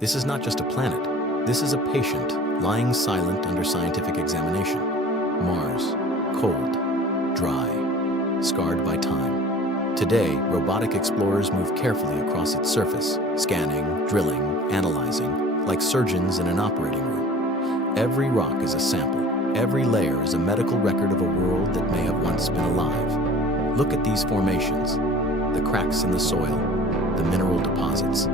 This is not just a planet. This is a patient lying silent under scientific examination. Mars, cold, dry, scarred by time. Today, robotic explorers move carefully across its surface, scanning, drilling, analyzing, like surgeons in an operating room. Every rock is a sample. Every layer is a medical record of a world that may have once been alive. Look at these formations, the cracks in the soil, the mineral deposits,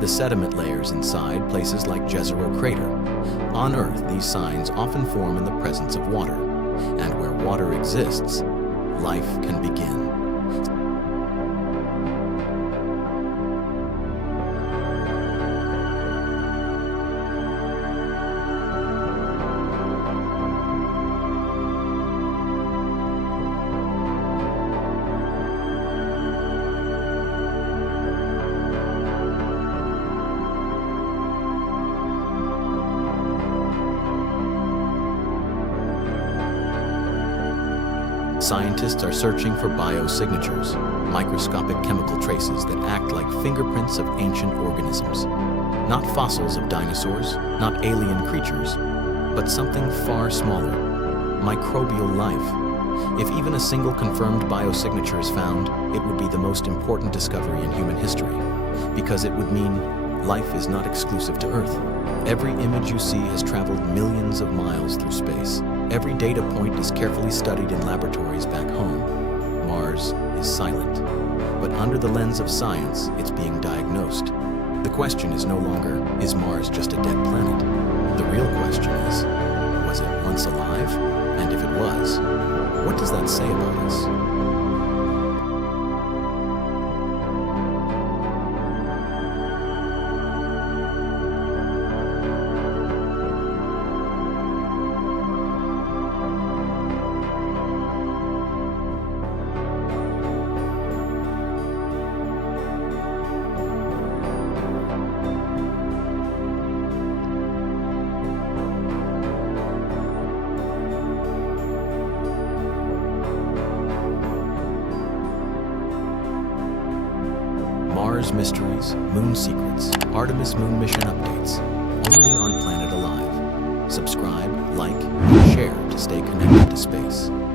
the sediment layers inside places like Jezero Crater. On Earth, these signs often form in the presence of water, and where water exists, life can begin. Scientists are searching for biosignatures, microscopic chemical traces that act like fingerprints of ancient organisms. Not fossils of dinosaurs, not alien creatures, but something far smaller, microbial life. If even a single confirmed biosignature is found, it would be the most important discovery in human history, because it would mean life is not exclusive to Earth. Every image you see has traveled millions of miles through space. Every data point is carefully studied in laboratories back home. Mars is silent, but under the lens of science, it's being diagnosed. The question is no longer, is Mars just a dead planet? The real question is, was it once alive? And if it was, what does that say about us? Mars mysteries, moon secrets, Artemis moon mission updates, only on Planet Alive. Subscribe, like, and share to stay connected to space.